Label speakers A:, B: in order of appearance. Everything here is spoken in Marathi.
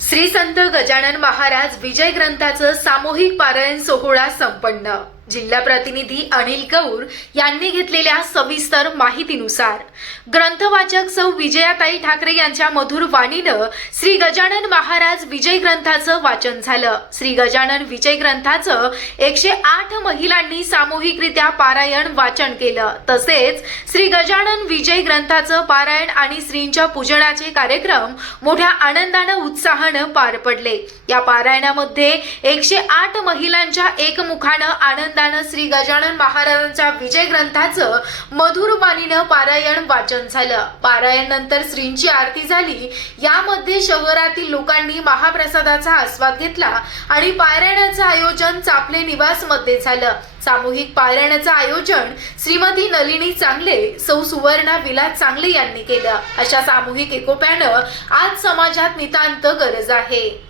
A: श्री संत गजानन महाराज विजय ग्रंथाचं सामूहिक पारायण सोहळा संपन्न. जिल्हा प्रतिनिधी अनिल गौर यांनी घेतलेल्या सविस्तर माहितीनुसार ग्रंथवाचक सौ विजयाताई ठाकरे यांच्या मधुर वाणीनं श्री गजानन महाराज विजय ग्रंथाचं वाचन झालं. श्री गजानन विजय ग्रंथाचं एकशे आठ महिलांनी सामूहिकरित्या पारायण वाचन केलं. तसेच श्री गजानन विजय ग्रंथाचं पारायण आणि श्रींच्या पूजनाचे कार्यक्रम मोठ्या आनंदानं उत्साहानं पार पडले. या पारायणामध्ये एकशे आठ महिलांच्या एकमुखानं आनंद निमित्तानं श्री गजानन महाराजांच्या विजय ग्रंथाचं मधुर बाणीनं पारायण वाचन झालं. पारायण नंतर श्रींची आरती झाली. यामध्ये शहरातील लोकांनी महाप्रसादाचा आस्वाद घेतला आणि पारायणाचं आयोजन चापले निवासमध्ये झालं. सामूहिक पारायणाचं आयोजन श्रीमती नलिनी चांगले सौ सुवर्णा विलास चांगले यांनी केलं. अशा सामूहिक एकोप्यानं आज समाजात नितांत गरज आहे.